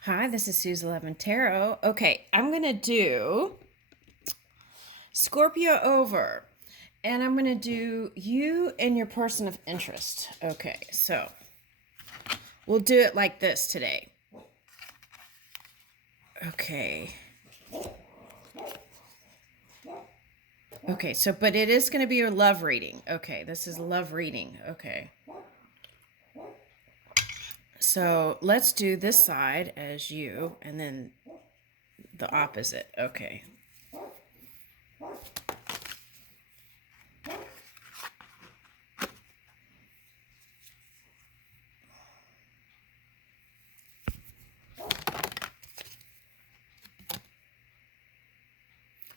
Hi, this is Suze 11 Tarot. Okay, I'm going to do Scorpio over, and I'm going to do you and your person of interest. Okay, so we'll do it like this today. Okay. Okay, so, but it is going to be your love reading. Okay, this is love reading. Okay. So let's do this side as you, and then the opposite. Okay.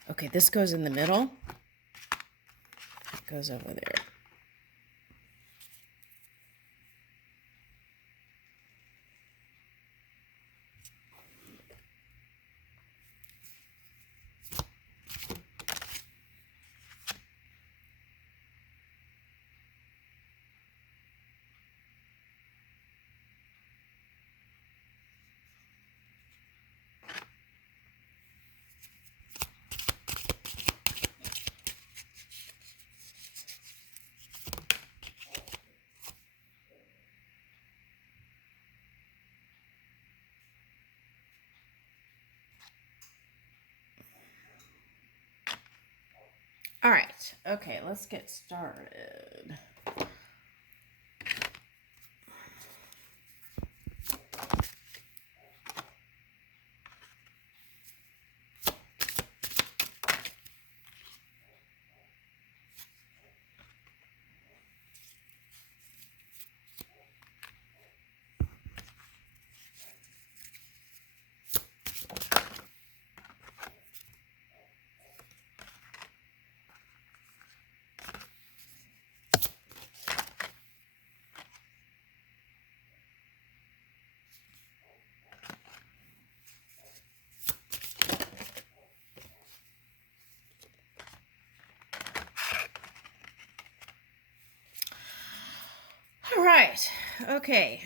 Okay, this goes in the middle. It goes over there. All right. Okay, let's get started. All right. Okay.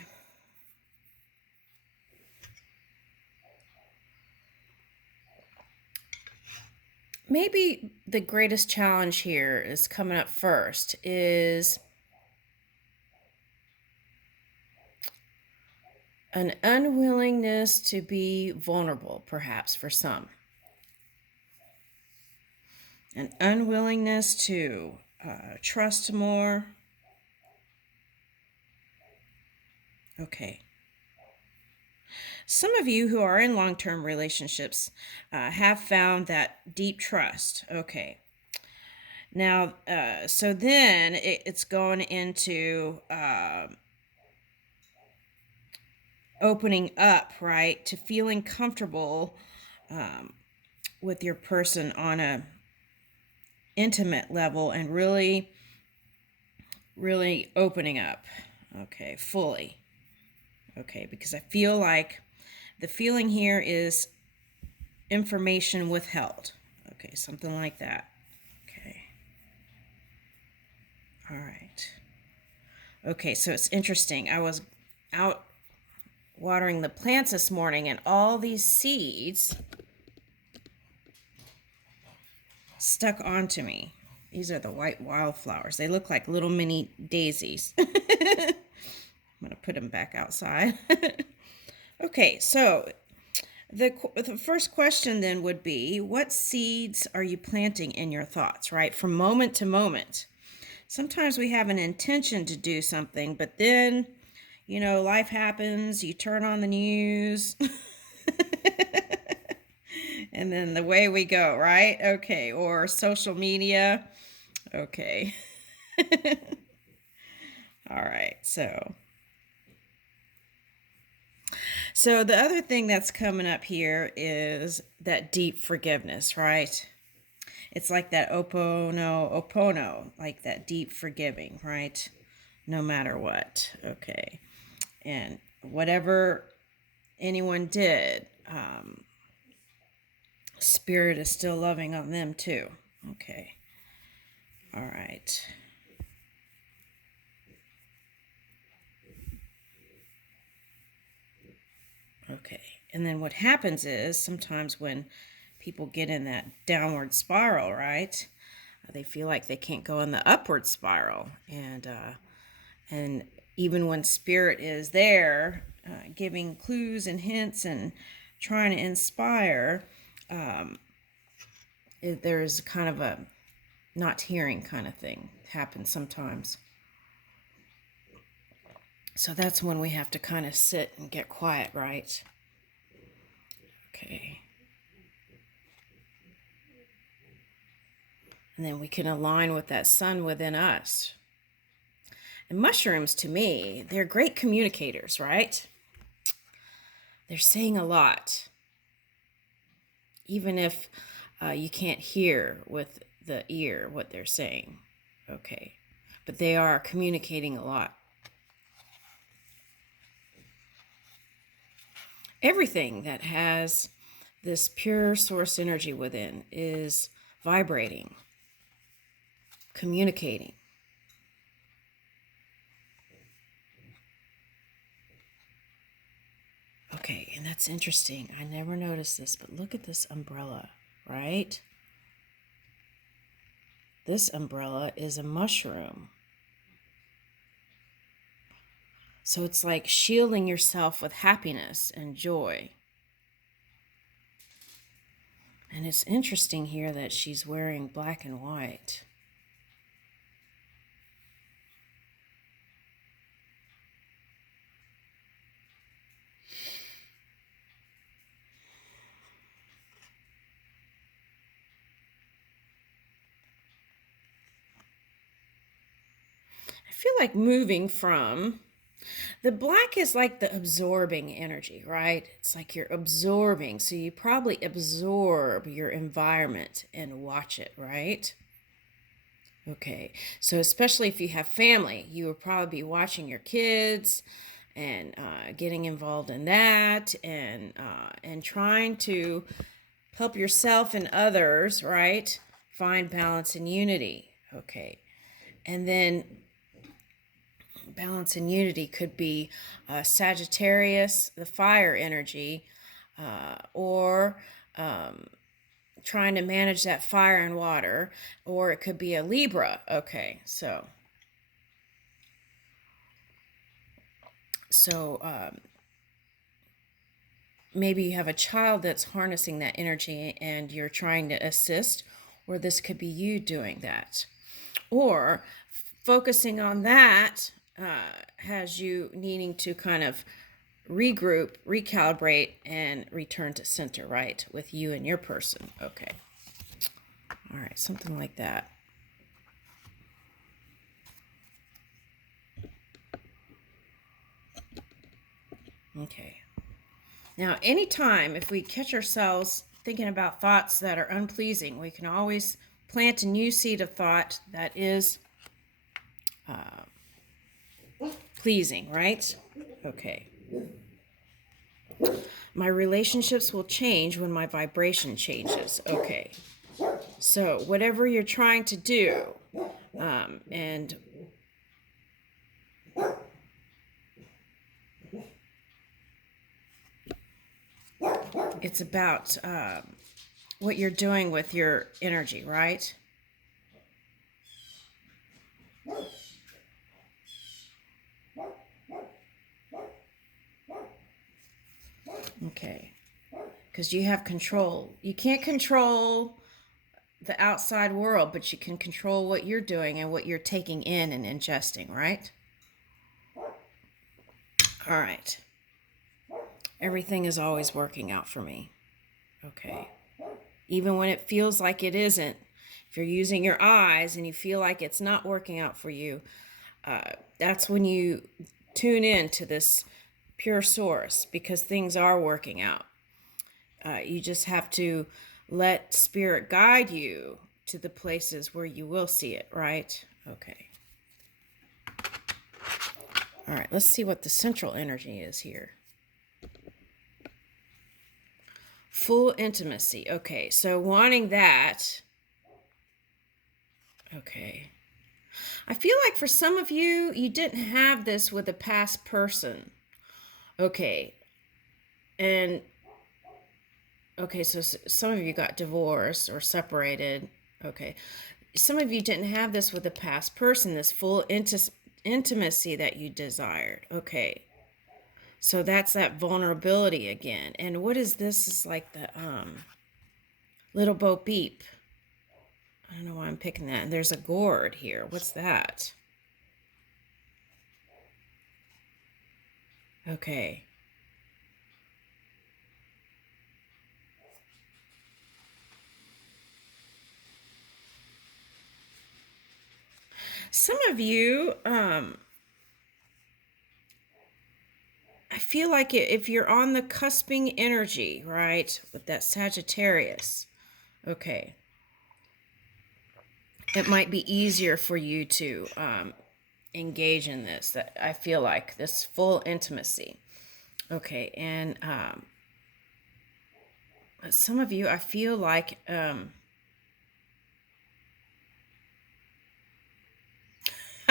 Maybe the greatest challenge here is coming up first is an unwillingness to be vulnerable, perhaps for some. An unwillingness to trust more. Okay. Some of you who are in long-term relationships have found that deep trust. Okay. Now, so then it's going into opening up, right, to feeling comfortable with your person on a intimate level and really, really opening up. Okay, fully. Okay, because I feel like the feeling here is information withheld. Okay, something like that. Okay. All right. Okay, so it's interesting. I was out watering the plants this morning, and all these seeds stuck onto me. These are the white wildflowers. They look like little mini daisies. I'm going to put them back outside. Okay, so the first question then would be, what seeds are you planting in your thoughts, right? From moment to moment. Sometimes we have an intention to do something, but then, life happens, you turn on the news, and then the way we go, right? Okay, or social media. Okay. All right, so the other thing that's coming up here is that deep forgiveness, right? It's like that opono, like that deep forgiving, right? No matter what. Okay. And whatever anyone did, Spirit is still loving on them too. Okay. All right. Okay. And then what happens is sometimes when people get in that downward spiral, right? They feel like they can't go in the upward spiral. And even when spirit is there, giving clues and hints and trying to inspire, there's kind of a not hearing kind of thing happens sometimes. So that's when we have to kind of sit and get quiet, right? Okay. And then we can align with that sun within us. And mushrooms, to me, they're great communicators, right? They're saying a lot, even if you can't hear with the ear what they're saying. Okay. But they are communicating a lot. Everything that has this pure source energy within is vibrating, communicating. Okay, and that's interesting. I never noticed this, but look at this umbrella, right? This umbrella is a mushroom. So it's like shielding yourself with happiness and joy. And it's interesting here that she's wearing black and white. I feel like moving from the black is like the absorbing energy, right? It's like you're absorbing. So you probably absorb your environment and watch it, right? Okay. So especially if you have family, you will probably be watching your kids and getting involved in that and trying to help yourself and others, right? Find balance and unity. Okay. And then balance and unity could be Sagittarius, the fire energy, or trying to manage that fire and water, or it could be a Libra. Okay, so maybe you have a child that's harnessing that energy and you're trying to assist, or this could be you doing that, or focusing on that has you needing to kind of regroup, recalibrate, and return to center, right? With you and your person. Okay. All right, something like that. Okay. Now, anytime if we catch ourselves thinking about thoughts that are unpleasing, we can always plant a new seed of thought that is pleasing, right? Okay. My relationships will change when my vibration changes. Okay. So, whatever you're trying to do, and it's about what you're doing with your energy, right? Okay. Because you have control. You can't control the outside world, but you can control what you're doing and what you're taking in and ingesting, right? All right. Everything is always working out for me. Okay. Even when it feels like it isn't, if you're using your eyes and you feel like it's not working out for you, that's when you tune in to this pure source, because things are working out. You just have to let spirit guide you to the places where you will see it, right? Okay. All right, let's see what the central energy is here. Full intimacy. Okay, so wanting that. Okay. I feel like for some of you, you didn't have this with a past person. Okay. And okay, so some of you got divorced or separated. Okay. Some of you didn't have this with a past person, this full intimacy that you desired. Okay. So that's that vulnerability again. And what is this? Is like the little Bo Peep. I don't know why I'm picking that. And there's a gourd here. What's that? Okay. Some of you, I feel like if you're on the cusping energy, right, with that Sagittarius, okay, it might be easier for you to engage in this. That I feel like this full intimacy. Okay, and some of you, I feel like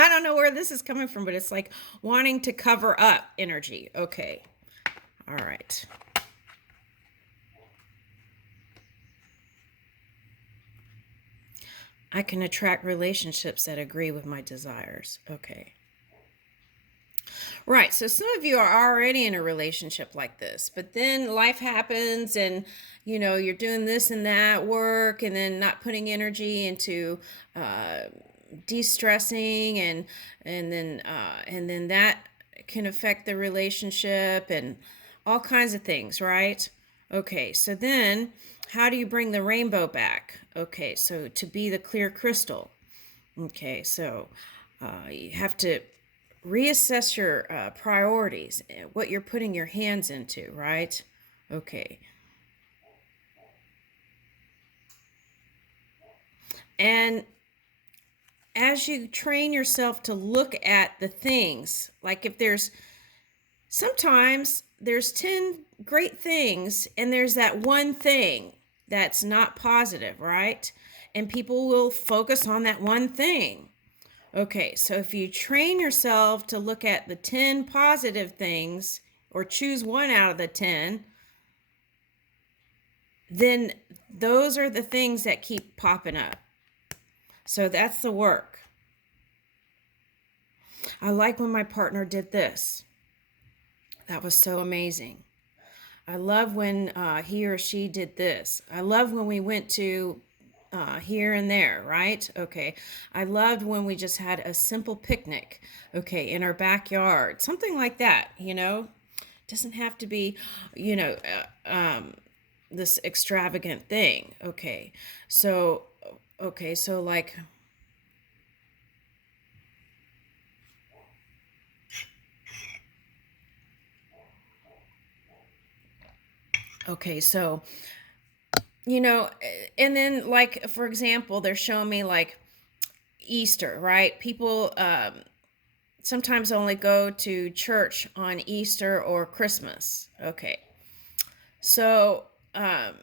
I don't know where this is coming from, but it's like wanting to cover up energy. Okay, all right. I can attract relationships that agree with my desires. Okay. Right. So some of you are already in a relationship like this, but then life happens and you're doing this and that work and then not putting energy into de-stressing and then that can affect the relationship and all kinds of things, right? Okay. So then how do you bring the rainbow back? Okay. So to be the clear crystal. Okay. So you have to reassess your priorities, what you're putting your hands into, right? Okay. And as you train yourself to look at the things, like if sometimes there's 10 great things and there's that one thing that's not positive, right? And people will focus on that one thing. Okay, so if you train yourself to look at the 10 positive things or choose one out of the 10, then those are the things that keep popping up. So that's the work. I like when my partner did this. That was so amazing. I love when he or she did this. I love when we went to here and there, right? Okay. I loved when we just had a simple picnic, okay, in our backyard, something like that, Doesn't have to be, this extravagant thing. Okay. So, like, okay, so, and then like, for example, they're showing me like Easter, right? People, sometimes only go to church on Easter or Christmas. Okay. So, and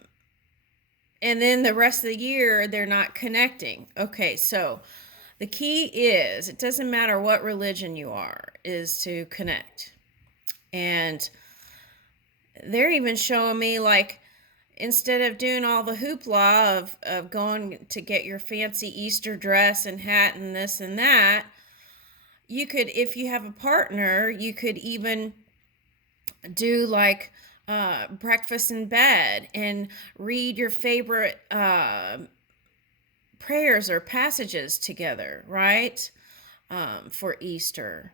then the rest of the year, they're not connecting. Okay. So the key is it doesn't matter what religion you are, is to connect. And they're even showing me like, instead of doing all the hoopla of going to get your fancy Easter dress and hat and this and that, you could, if you have a partner, you could even do like breakfast in bed and read your favorite prayers or passages together, right? For Easter.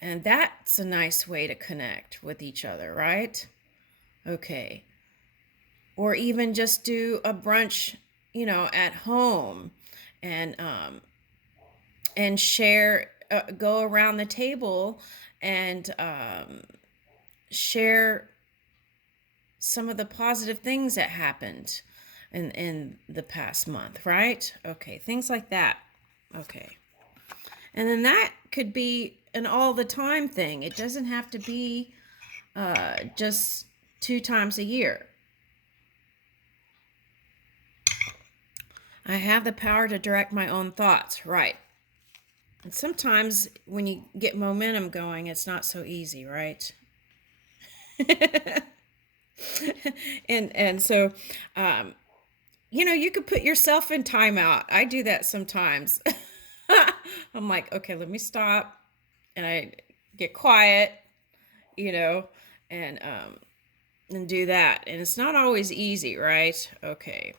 And that's a nice way to connect with each other, right? Okay. Or even just do a brunch, at home and share, go around the table and share some of the positive things that happened in the past month, right? Okay, things like that. Okay. And then that could be an all the time thing. It doesn't have to be just 2 times a year. I have the power to direct my own thoughts, right? And sometimes when you get momentum going, it's not so easy, right? And so, you could put yourself in timeout. I do that sometimes. I'm like, okay, let me stop, and I get quiet, you know, and do that. And it's not always easy, right? Okay.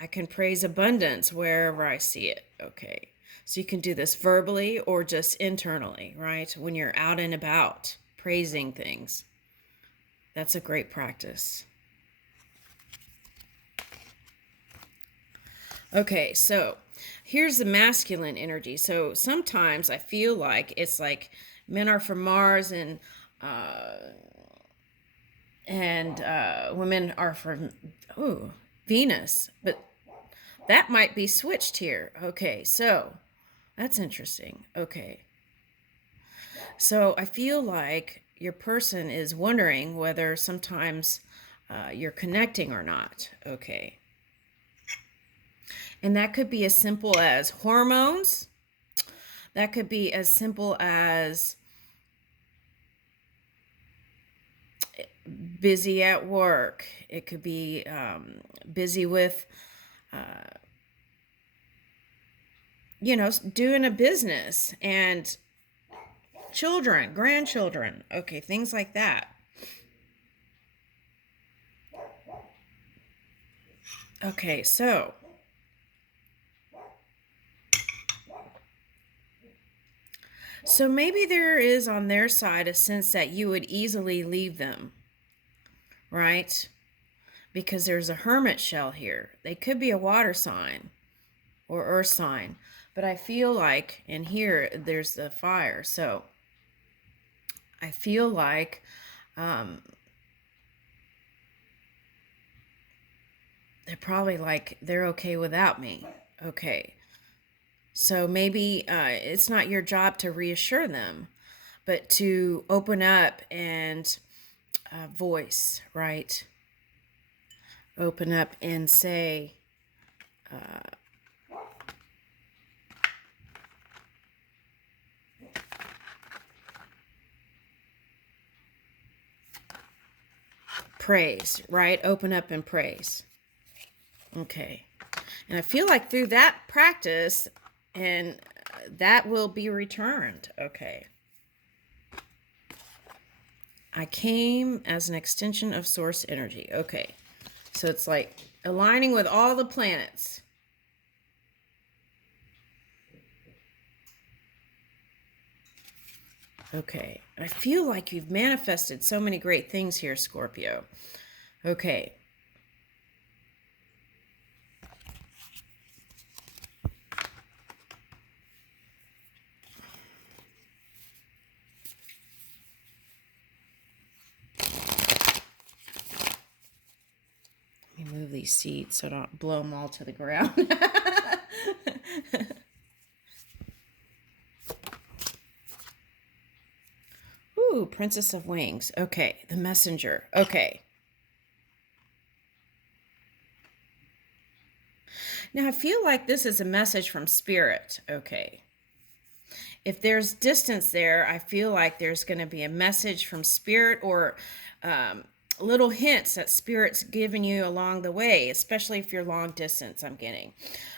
I can praise abundance wherever I see it. Okay. So you can do this verbally or just internally, right? When you're out and about praising things. That's a great practice. Okay, so here's the masculine energy. So sometimes I feel like it's like men are from Mars and women are from Venus, but that might be switched here. Okay, so that's interesting. Okay, so I feel like your person is wondering whether sometimes you're connecting or not. Okay, and that could be as simple as hormones. That could be as simple as busy at work. It could be busy with, doing a business and children, grandchildren. Okay, things like that. Okay, so maybe there is on their side a sense that you would easily leave them, right? Because there's a hermit shell here. They could be a water sign or earth sign, but I feel like in here there's the fire. So I feel like they're probably like, they're okay without me. Okay. So maybe it's not your job to reassure them, but to open up and voice, right? Open up and say, praise, right? Open up and praise. Okay. And I feel like through that practice, and that will be returned. Okay. I came as an extension of source energy. Okay. So it's like aligning with all the planets. Okay. I feel like you've manifested so many great things here, Scorpio. Okay. Let me move these seeds so I don't blow them all to the ground. Ooh, Princess of Wings. Okay, the messenger. Okay. Now, I feel like this is a message from Spirit. Okay. If there's distance there, I feel like there's going to be a message from Spirit or little hints that Spirit's giving you along the way, especially if you're long distance, I'm getting.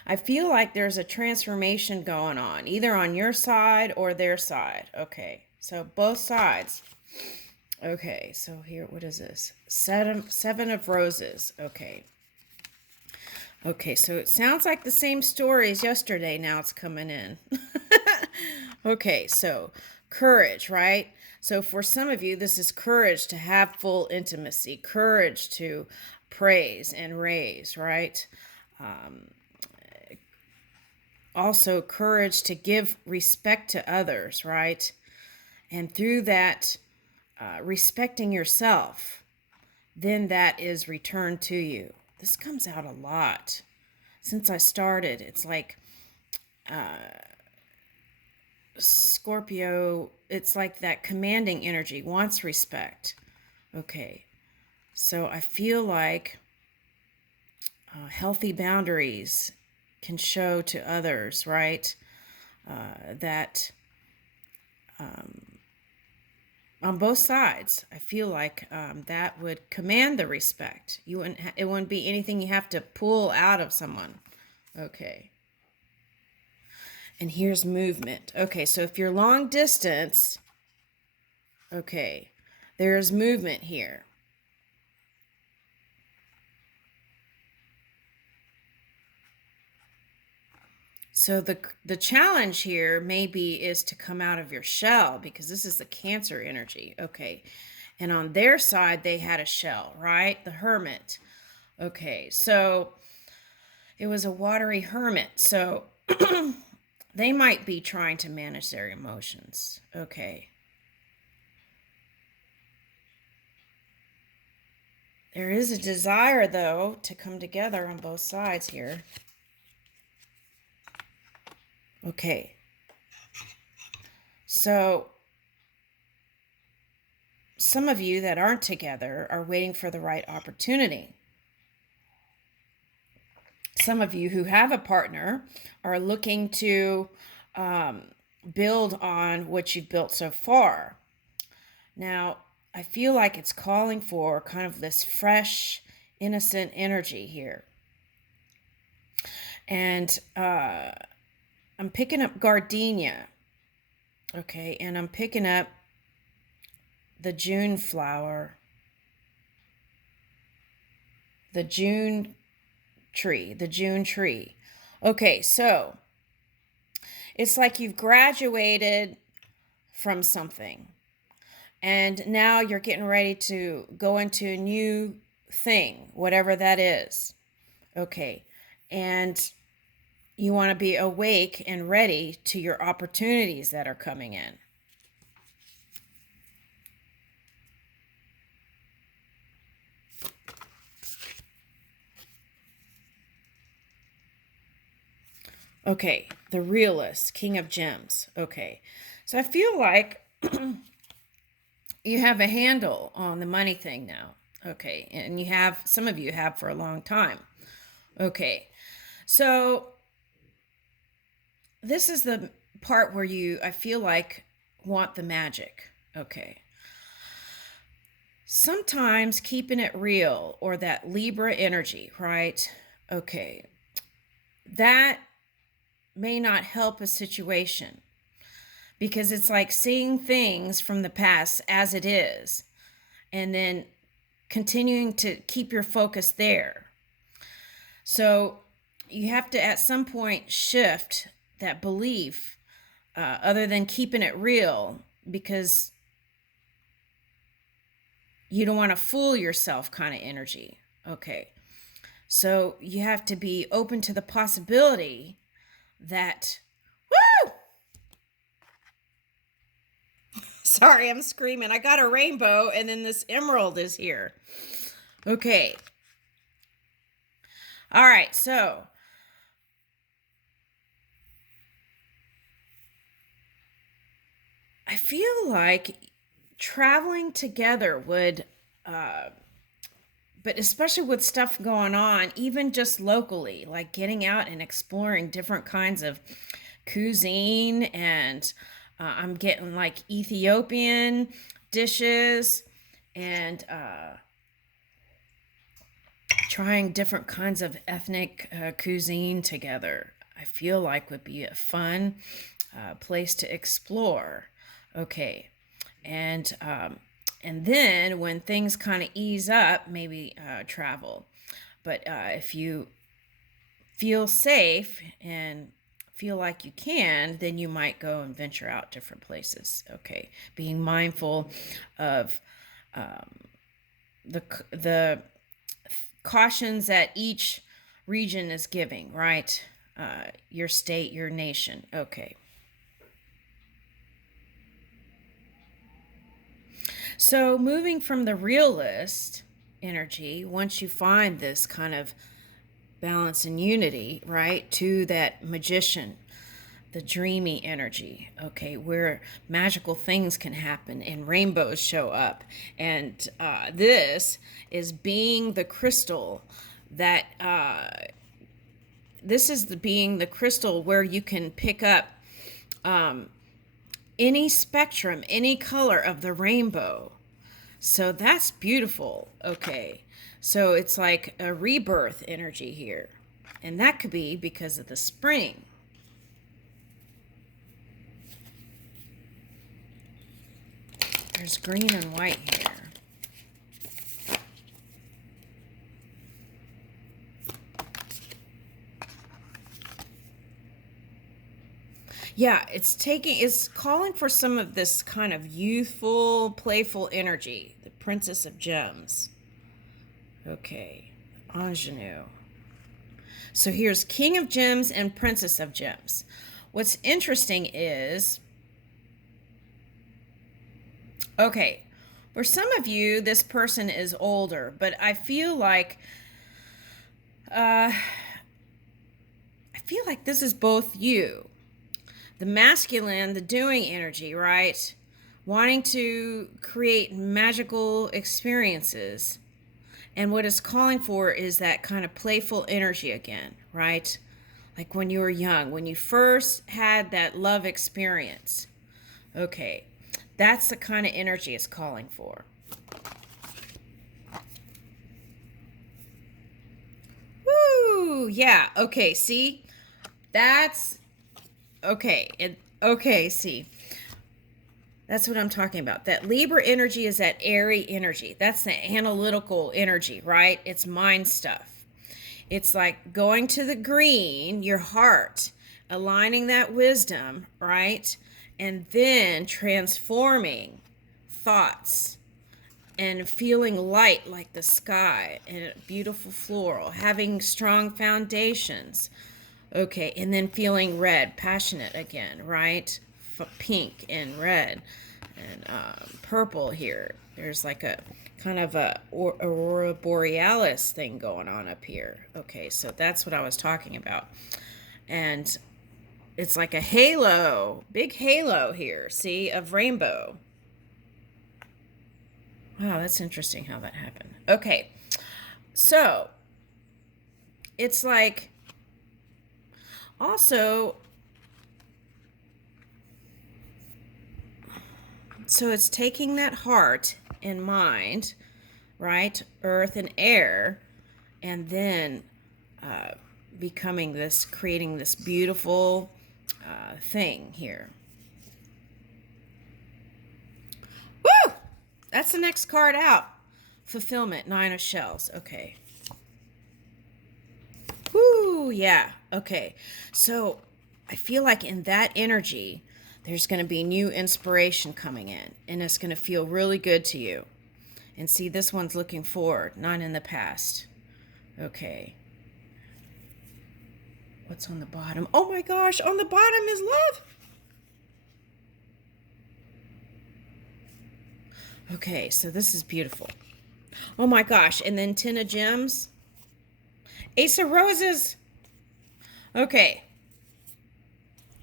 I feel like there's a transformation going on, either on your side or their side. Okay, so both sides. Okay, so here, what is this? Seven of Roses. Okay. Okay, so it sounds like the same story as yesterday. Now it's coming in. Okay, so courage, right? So for some of you, this is courage to have full intimacy, courage to praise and raise, right? Also, courage to give respect to others, right? And through that, respecting yourself, then that is returned to you. This comes out a lot. Since I started, it's like Scorpio, it's like that commanding energy wants respect. Okay, so I feel like healthy boundaries can show to others, right? That on both sides. I feel like that would command the respect. It wouldn't be anything you have to pull out of someone. Okay. And here's movement. Okay, so if you're long distance, okay, there's movement here. So the challenge here maybe is to come out of your shell, because this is the Cancer energy. Okay. And on their side, they had a shell, right? The Hermit. Okay. So it was a watery hermit. So they might be trying to manage their emotions. Okay. There is a desire, though, to come together on both sides here. Okay. So some of you that aren't together are waiting for the right opportunity. Some of you who have a partner are looking to build on what you've built so far. Now, I feel like it's calling for kind of this fresh, innocent energy here. And I'm picking up gardenia. Okay, and I'm picking up the June flower, the June tree. Okay, so it's like you've graduated from something, and now you're getting ready to go into a new thing, whatever that is. Okay, and you want to be awake and ready to your opportunities that are coming in. Okay, the realist, King of Gems. Okay, so I feel like you have a handle on the money thing now. Okay, and some of you have for a long time. Okay, so this is the part where I feel like, want the magic. Okay. Sometimes keeping it real, or that Libra energy, right? Okay. That may not help a situation, because it's like seeing things from the past as it is and then continuing to keep your focus there. So you have to at some point shift that belief, other than keeping it real, because you don't want to fool yourself kind of energy. Okay. So you have to be open to the possibility that, woo! Sorry, I'm screaming. I got a rainbow and then this emerald is here. Okay. All right, so I feel like traveling together would, but especially with stuff going on, even just locally, like getting out and exploring different kinds of cuisine, and I'm getting like Ethiopian dishes, and trying different kinds of ethnic cuisine together. I feel like would be a fun place to explore. Okay, and then when things kind of ease up, maybe travel. But if you feel safe and feel like you can, then you might go and venture out different places. Okay, being mindful of the cautions that each region is giving, right? Your state, your nation. Okay. So moving from the realist energy, once you find this kind of balance and unity, right, to that magician, the dreamy energy, okay, where magical things can happen and rainbows show up. And this is being the crystal that, this is being the crystal where you can pick up any spectrum, any color of the rainbow. So that's beautiful. Okay. So it's like a rebirth energy here. And that could be because of the spring. There's green and white here. Yeah, it's calling for some of this kind of youthful, playful energy. The Princess of Gems. Okay, ingenue. So here's King of Gems and Princess of Gems. What's interesting is, okay, for some of you, this person is older, but I feel like this is both you. The masculine, the doing energy, right? Wanting to create magical experiences. And what it's calling for is that kind of playful energy again, right? Like when you were young, when you first had that love experience. Okay, that's the kind of energy it's calling for. Woo! Yeah, okay, see? That's okay. See. That's what I'm talking about. That Libra energy is that airy energy. That's the analytical energy, right? It's mind stuff. It's like going to the green, your heart, aligning that wisdom, right? And then transforming thoughts and feeling light like the sky and beautiful floral, having strong foundations. Okay, and then feeling red, passionate again, right? Pink and red and purple here. There's like a kind of a aurora borealis thing going on up here. Okay, so that's what I was talking about. And it's like a halo, big halo here, see, of rainbow. Wow, that's interesting how that happened. Okay, so it's like also, so it's taking that heart and mind, right, earth and air, and then becoming this, creating this beautiful thing here. Woo! That's the next card out. Fulfillment, 9 of shells. Okay. Woo! Yeah. Okay. So I feel like in that energy, there's going to be new inspiration coming in, and it's going to feel really good to you. And see, this one's looking forward, not in the past. Okay. What's on the bottom? Oh my gosh, on the bottom is love. Okay, so this is beautiful. Oh my gosh, and then 10 of gems. Ace of roses. Okay.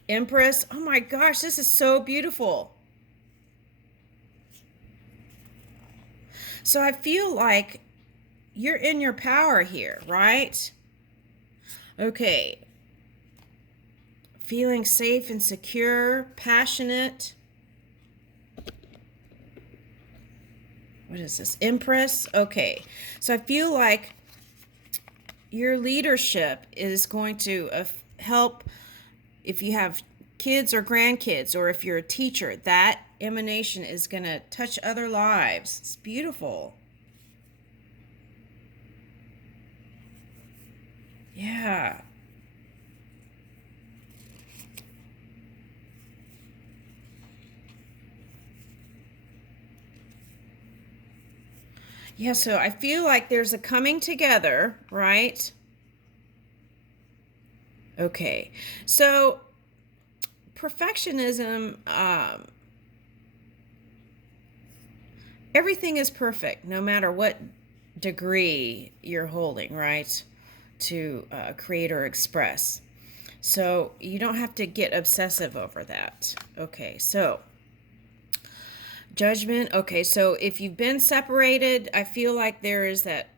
Empress. Oh my gosh, this is so beautiful. So I feel like you're in your power here, right? Okay. Feeling safe and secure, passionate. What is this? Empress. Okay. So I feel like your leadership is going to help if you have kids or grandkids, or if you're a teacher, that emanation is going to touch other lives. It's beautiful. Yeah. Yeah, so I feel like there's a coming together, right? Okay. So perfectionism, everything is perfect, no matter what degree you're holding, right? To create or express. So you don't have to get obsessive over that. Okay, so judgment. Okay, so if you've been separated, I feel like there is that